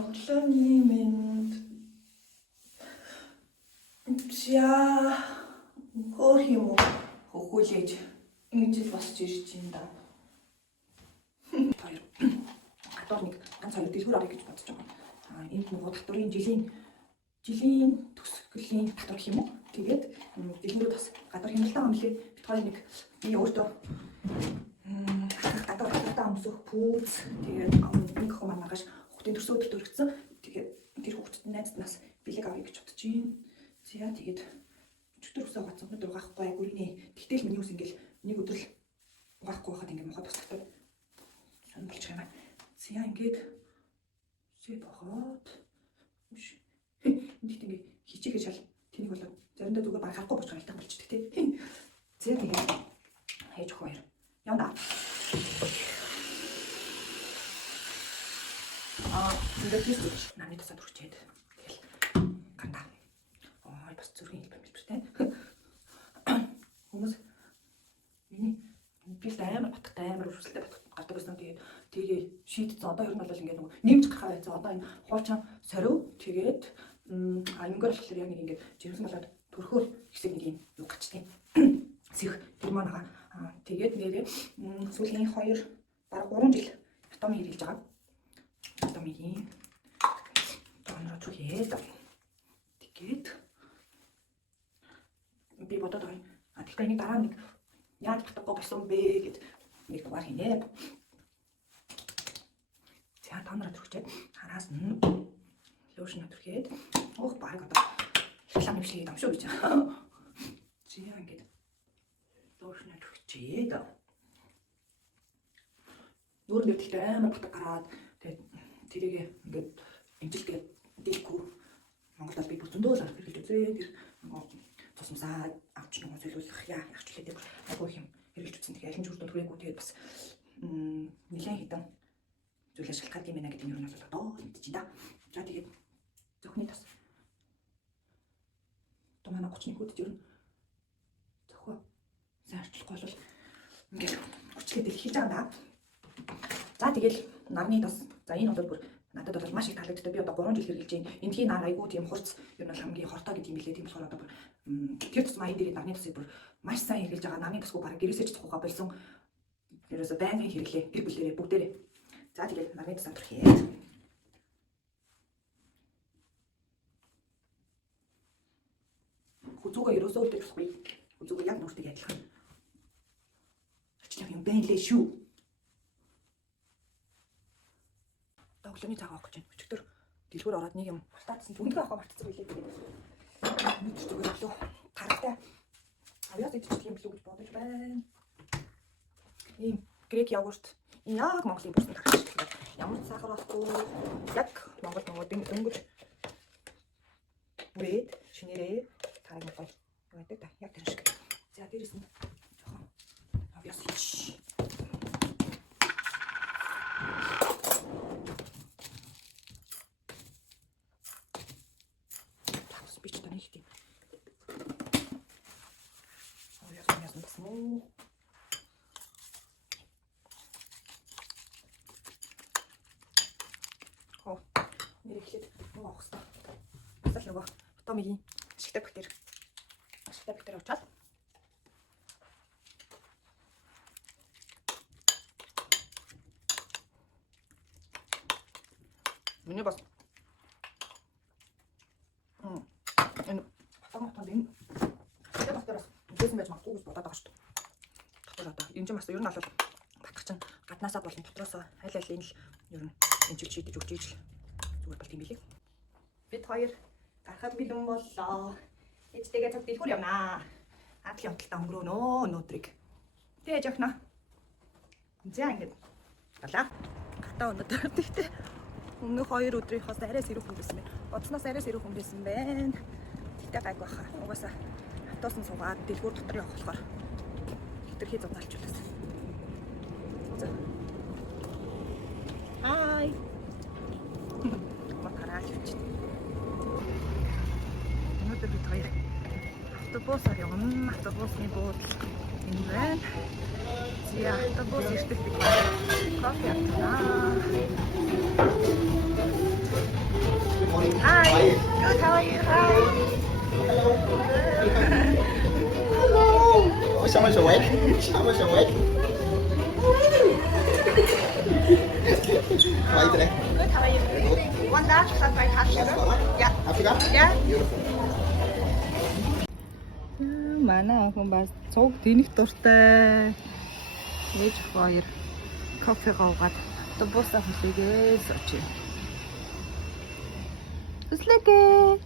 Тоглооны минь за хөөх юм уу хөхүүлээж ингэж л босч ирж байна да. Хоёр. Атор нэг ганц хоёр дэлгүүр орё гэж бодож байгаа. Энд нөгөө татврын жилийн төсгөлийн татвар гэх юм уу. Тэгээд дэлгүүрүүд бас гадар хяналтаа амлаа. Бид хоёр нэг би өөртөө гадар амсөх пүүц тэгээд нэг хөө маргааш хүүхдийн төрсөн өдөр төрөгцсөн. Тэгээд тэр хүүхдэд найзднаас бэлэг авъя гэж бодож байна. За тэгээд өчигдөр өсөө угаацсан өнөдөр угаахгүй айгуурны. Тэгтэл миний ус ингээл нэг өдөр л угаахгүй байхад ингээм мохоо тусдаг. Сонирхолч юм аа. За ингээд сэт бохоод үш. Энд ингээ хичээгээ шал тэнийг болоо заримдаа зүгээр баг харахгүй бочгоо алтан болчихдаг тий. За тэгээд хайж хоёр. Явна. Ингээд тийш намайг тасаад хүрчээд тэгэл гандаа. Бас зүрхийн хэлбэр мэлбэртэй. Хүмүүс миний би амар баттай амар өрсөлдөй гардаг байсан. Тэгээ шийдсэн. Одоо ер нь бол ингээд нөгөө нэмж гарахаа байцаа. Одоо энэ хуучаан сорив тэгээд ангиор болохоор яг нэг ингээд жирэмсэн болоод төрхөөр хэсэг нэг юм юу гачтай. Сэх тэр манаа. Тэгээд нэрээ сүүлийн 2 бараг 3 жил атом хийлж байгаа. Атомын тонроо зүгээд тэгээд би бодоод байна. Тэгэхээр нэг дараа нэг яаж батгахгүй болсон бэ гэд нэг дугаар хийнэ. За тонроо зүгээд хараас нь лошн түрхээд ох баг одоо хлам шиг юм шүү гэж. Чи ингээд лошн түрчээд нүүр дэвтэлтэй амар батг гараад тэгээд тэрийг ингээд эмчилгээ дийхгүй Монголд би бүр зөндөө л арга хэрэглэж үзээ. Тэр тусмсаа авч нөгөө солиулах яах ч үлээ айгүй юм хэрэглэж үзсэн. Тэгэхээр аль нь ч үрдэн түрээгүй тэгээд бас нэлээд хитэн зүйлээ шалтгаалт юм байна гэдэг нь юу нь бол одоо мэдчихээн да. За тэгээд зөвхний тас томана 31-үүд ер нь зөвхөн заарчлахгүй бол ингээл хүчлээ дэлхийж байгаа да. За тэгэл нарны тас за энэ бол бүр надад бол маш их таалагддаг. Би одоо 3 жил хэрэглэж байна. Эндхийн нар айгүй тийм хурц ер нь бол хамгийн хортой гэдэг юм билээ. Тийм болохоор одоо бүр тэр тусмаа энэ дээр нарны тасыг бүр маш сайн хэрэглэж байгаа. Нарны тасгүй бараг гэрээсээ ч цохоо болсон. Ерөөсө байнгын хэрэглээ. Гэр бүлээрээ бүгдээрээ. За тэгэл нарны тас амтрахээ. Хүзүүгээ ерөөсөө үлдээж болохгүй. Хүзүүгээ яг нүртийг адилхан. Очиж юм байна лээ шүү. Тоглооны цагаан авах гэж байна. Өчигдөр дэлгүүр ороод нэг юм бултаадсан. Түндэгэ авах мартсан билээ тэгээд. Нэг зүгээр лөө гартай. Авьяас идчих юм билүү гэж бодож байна. Ийм грек йогурт. Яг Монголын бүрсэн тархаж байна. Ямар ч сахар байхгүй. Яг Монгол нөгөө дөнгөж бүрээд шинээрээ тариг гоё байдаг да. Яг тэр шиг. За дээрэс нь жоохон авьяас идчих. Нэрэхлээд нөгөө авах хэрэгтэй. Бас л нөгөө атомын ашигтай бактери очоод. Миний бас энэ атомын энэ ашигтай бактериас үдээсэн байж магадгүй гэж бодоод байгаа шүү дээ. Дотор одоо энэ ч бас ер нь бол батгах чинь гаднаасаа болон дотроос аль алийг л ер нь эмчилж шийдэж өгч ийж зүгээр бол тийм билээ. Бид хоёр гарахад бэлэн боллоо. Эцтэйгээ цог дэлгүүр явнаа. Адлын худалдаа өнгөрөөнөө өнөөдрийг. Тэгэж явнаа. За ингэж болоо. Гата өнөөдөр тэгтээ өмнөх 2 өдрийнхоос арайс ирэх хүндэсэн байна. Бодсноос арайс ирэх хүндэсэн байна. Тэгтээ гайг баха. Угаасаа автобусан суугаад дэлгүүр дотор явах болохоор хитрхи зузаалчулсан. За. Хай. Макараа явчих. Өнөөдөр бид хоёр автобусаар явна. Автобусны буудлын энэ байна. За автобус ирдэг бид кофе авчихнаа. Oh, someone's awake. Someone's awake. How are you today? Good, how are you? One large sulfite half sugar. Yeah. Africa? Yeah. Beautiful. Манай охин бас цуг тэнэх дуртай. Ээж хоёр кофе гоогаад автобусаа хүлээгээд очив. Үслэгээ.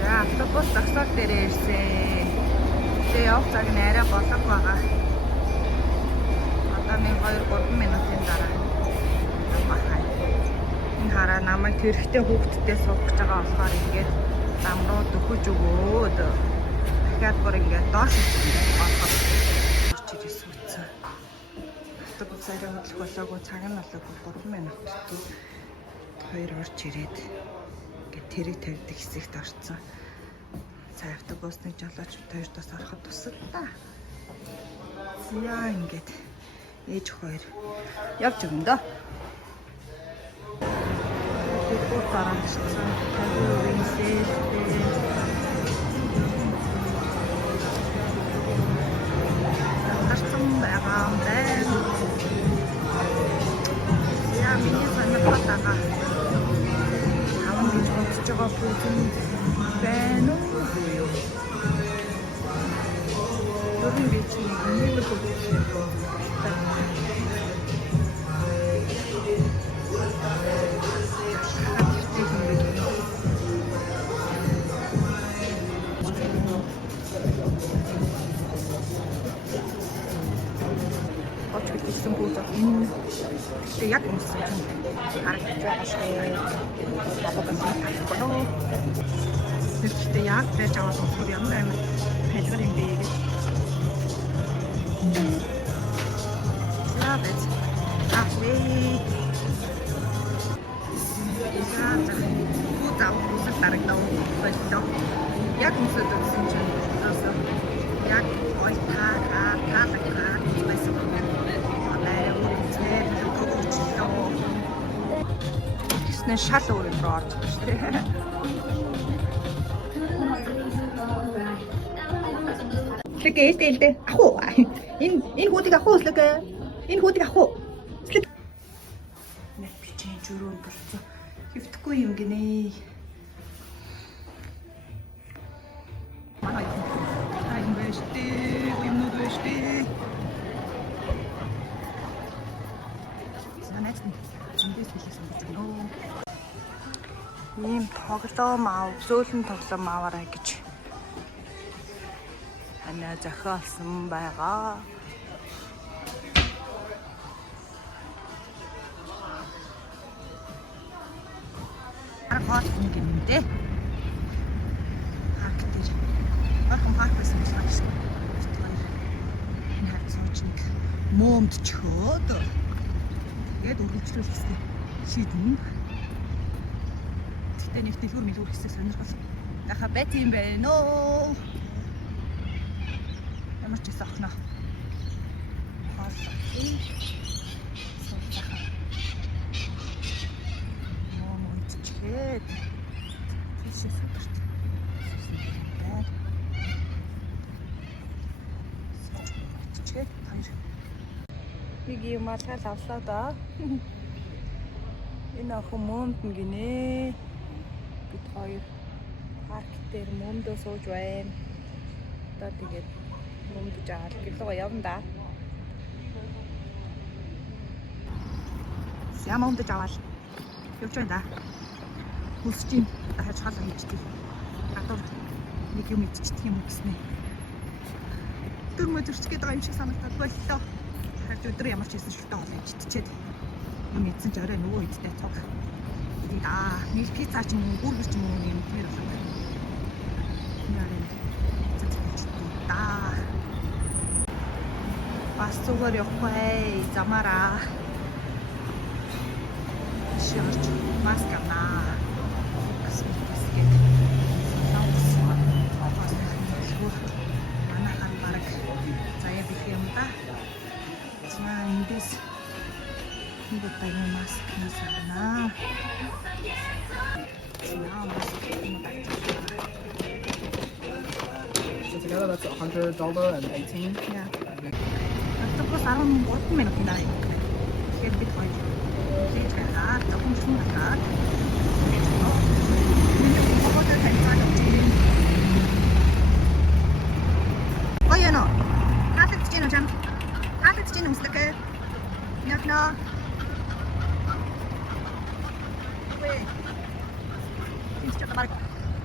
За автобус таксог дээрээ ирсэн. Тэгээ явах цаг нь арай болог байгаа. Одоо нэг 2-3 минутын дараа бахаа. Энэ хараа намайг тэрхтээ хүүхдтэй суух гэж байгаа болохоор ингээд зам руу дөхөж өгөөд дахиад бүр ингээд доош ирсэн болохоор очиж ирсэн. Автобус арай хөдлөх болоогүй, цаг нь болоогүй 3 минут төв хоёр орж ирээд ингээд тэрэг тавьдаг хэсэгт орцсон. Цаа автобусны жолооч хоёр тас ороход тусалдаа. Яа ингээд ээж хоёр явж өгнө дөө. Тэтгэл гаргацсан. Харцсан байгаа юм байна. Яа миний санаатаа аван гэж бодож байгаа бүхэн байна уу? Дөрөв би чинь нэг л бодчихсон. Яг үнсэн харагдаж байгаа шүү. Тэгтээ яг байж аваад болохоор ямар амар хэлбэр юм бэ гэж. За бац. Ахлээ. Утаа усах дарагдав. Боллоо. Яг үнсэн гэсэн чинь одоо яг ой таалагдаа байсан. Тэснэ шал өөр рүү орж байгаа шүү дээ. Лэгээ ээлдээ ах уу. Энэ хүүдийг ах уу лэгээ. Энэ хүүдийг ах уу. Нэг бичээ жөрөөнд болцсон. Хөвдөхгүй юм гинэ. Ай мэштэй, юмнууд мэштэй. Ийм тоглоом аав, зөөлөн тоглоом аваарай гэж анаа зохиолсон байгаа. Аргал нэг юм дээ. Парк дээр. Орхон парк байсан гэж байна. Энэ хавц суучныг мөөмд чөөд. Тэгээд үргэлжлүүлэх гэсэн шийдэн. Тэгтээ нэг дэлгүүр мэлгүүр хэсэг сонирхол. Даха бэт юм байна оо. Ямар ч гэсэн охноо. Хооллоо. Суулцаа. Мөөмд чөөд. Тийшээ супер. Чөөд хоёр. Нэг юм алгал авлаа да. Энэ охин мөөмд гинэ. Бид хоёр парк дээр мөөмдөө сууж байна. Одоо тэгээд мөөмдөж аваад гэлөө явна да. Яа мөөмдөж аваад явж байна да. Хүсэж юм дахиж хаалга хийчихдэг. Гадуур нэг юм идчихдэг юм гэснэ. Дөрмө зөрчгээд байгаа юм шиг санагдаад боллоо. Харж өдөр ямар ч хийсэн шүлтээ хоол идчихээд юм идсэн ч орой нөгөө идтэй цог. Аа, нэг пицца ч юм уу, бургер ч юм уу юм тэр байна. Нэрээ цэцгэлчтэй да. Бас зүгээр явахгүй замаараа. Ширч маскана. Асуултсгээд. Манайхан баг заяа бих юм да. За эндээс удаагийн маск насаарна. So together that's $100.18. Yeah. Octopus 13 минут наа. Тэгэхээр бид хоёр хийж байгаа. Зөвхөн чинь байгаа. Боготой танилцаад байна. Оёно. Хаалт чинь юм. Хаалт чинь өмслөг. Нөхнө. Ой. Чи ч тамаар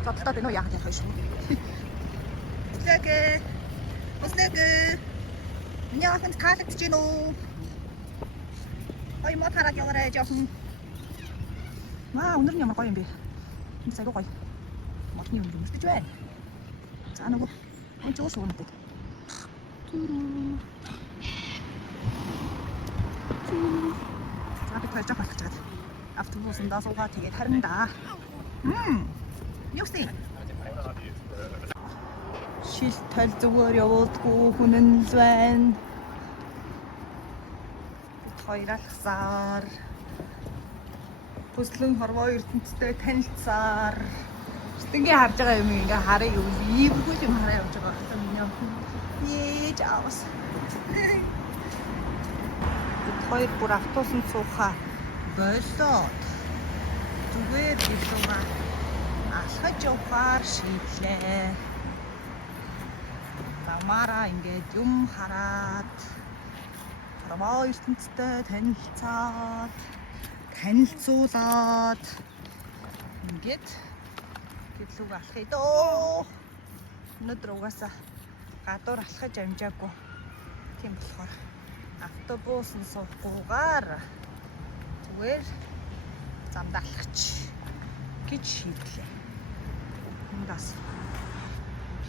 зодтоод байна уу яах гэж шүү. Өслөг. Миний ахын таалагдж гин үү? Ой мод хараад яваарай жоохон. Өнөр нь ямар гоё юм бэ? Энэ сайгүй гоё. Модны юм өмсдөж байна. За нөгөө энэ ч уус үнэтэй. За би тавьж байгаа гэж байна. Автобусандаа суугаад тэгээд харина. Юусе? Шилтэл зүгээр явуулдгүй хүнэн л байна. Бид хоёр алхсаар төслөн хорвоо ертөнцтэй танилцсаар ингээ харж байгаа юм ингээ хараа юу иймгүй юм хараа явж байгаа юм миний ээж авас. Бид хоёр бүр автобусанд суухаа болоод зүгээр битүүгээ алхаж явахаар шийдлээ. Замаараа ингээд юм хараад хорвоо ертөнцтэй танилцуулаад ингээд гэрлүүг алхая дөө. Өнөөдөр угаасаа гадуур алхаж амжаагүй. Тийм болохоор автобусын суухгүйгээр зүгээр замд алхач гэж шийдлээ. Энд бас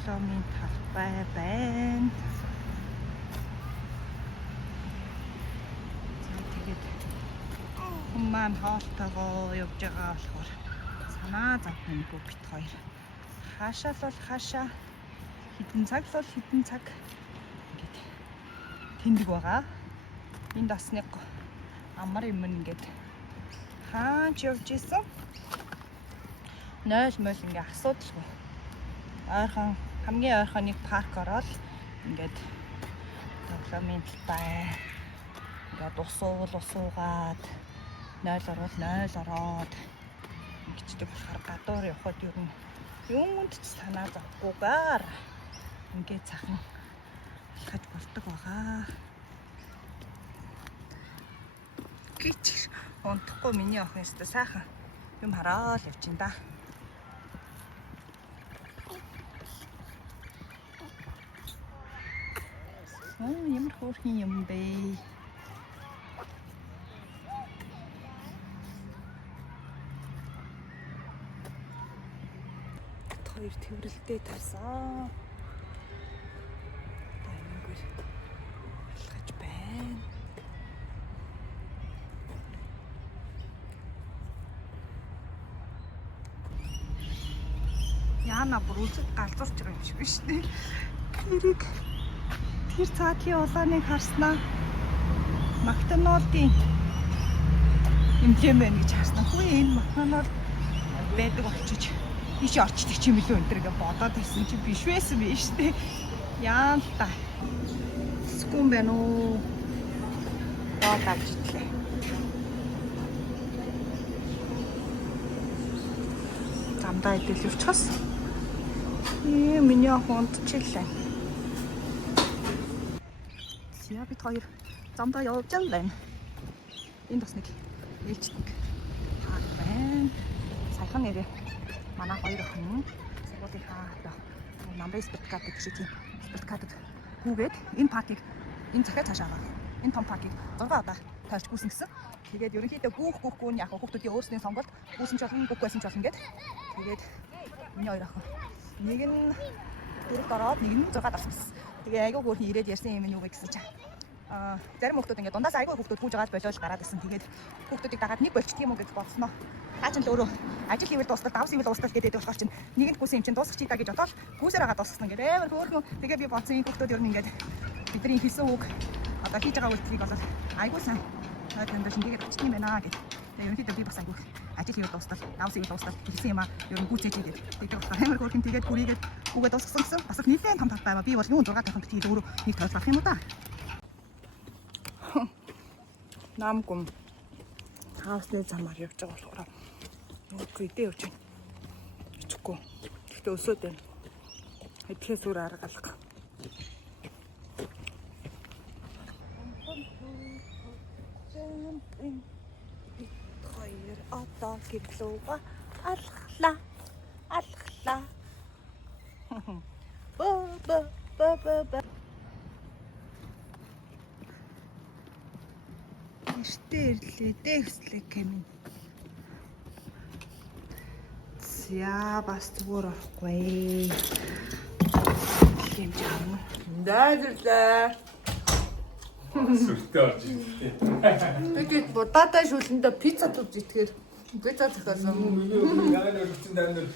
дипломын талбай байна. Тэгээд хүн маань хоолтойгоо явж байгаа болохоор санаа зовхонгүй бит хоёр. Хаашаа л бол хаашаа, хитэн цаг л бол хитэн цаг ингээд тэндэг байгаа. Энд бас нэг амар юм ингээд хаач явж исэн. Нойл мөл ингээ асуудалгүй. Ойрхон хамгийн ойрхон нэг парк ороод ингээд дипломын талбай ингээд усуугаад нойл ороод ингэждэг болохоор гадуур явхад юу юунд ч санаа зовхгүйгээр ингээд цахан алхаж болдог байгаа. Гिच унтахгүй миний охин өстө сайхан юм хараад явж ин да. Ямар хөөрхөн юм бэ? Хоёр тэврэлтэй тавьсан. Таймгэр алхаж байна. Яна бүр үсэг галзуурч байгаа юм шиг биш үү? Тэр цаатлын улааныг харснаа. Макдоналдын эмблем байна гэж харснаа. Хүү энэ Макдоналд байдаг болчих. Иш орчдөг ч юм илүү энэ төргээ бодоод байсан чи биш байсан биш үү? Яа л та. Скум байна уу? Бод авч итлээ. Замдаа идэл явчихсан. Миний охин унтчихлаа. Яа бид хоёр замдаа явж байна. Энд бас нэг ээлждэг хаа байна. Сайхан нэрээ. Манай хоёр охин суулийнхаа намбай спирткат гэх шиг тийм спирткатад хүүгээд энэ паркийг энэ захиа цаашаа аваа. Энэ том паркийг 6 удаа тайлж гүйсэн гэсэн. Тэгээд ерөнхийдөө гүүхгүй яг хүүхдүүдийн өөрсдийн сонголт гүйсэн ч болно, гүйхгүй байсан ч болно гэд. Тэгээд миний хоёр охин нэг нь 4-т ороод нэг нь 6-д орсон. Тэгээ айгүй хөөрхөн ирээд ярьсан юм юу вэ гэсэн чинь. Зарим хүүхдүүд ингээд дундаас айгүй хүүхдүүд гүйж аваад болоод гараад ирсэн. Тэгээд хүүхдүүдийг дагаад нэг болчих юм уу гэж бодсноо. Аач нь л өөрөө ажил хийвэл дуустал, давс хийвэл дуустал гэдэг болохоор чинь нэгэнд гүйсэн юм чинь дуусах чи та гэж бодоод гүйсээр байгаа дуусгасан гэдэг. Амар хөөрхөн. Тэгээ би бодсон энэ хүүхдүүд ер нь ингээд бидний хэлсэн үг одоо хийж байгаа үйлдэлийг бол айгүй сайн Тэндээ шингээгээд очсон юм байна гэх. Тэгээ ерөнхийдөө би бас айгүй ажил хийгээд дуустал, давс хийгээд дуустал хэлсэн юм аа. Ер нь гүйцээж игээд. Тэгээд болохоор амар хөөрхөн тэгээд бүрийгээд үгээд дуусгасан гэсэн. Бас их нэлээд том талбай ба. Би бол юун 6 дахин битгий өөрөө нэг тойлох байх юм уу та. Намгүм хаусны замаар явж байгаа болохоор үгүй идэ явж байна. Ичгүй. Гэхдээ өсөөд байна. Хэдхээс өөр арга алга. Хоёр одоо гэрлүүга алхлаа. Ба. Эртээ ирлээ дээ хүслээ кэмин. За бас зүгээр орохгүй. Хэмж авна. Дэрлээ. Сүртэй орж ирсэн. Тэгээд будаатай шүлэндээ пицца төвж итгэхээр пицца захиасан. Яагаад нэг 30 дайнаар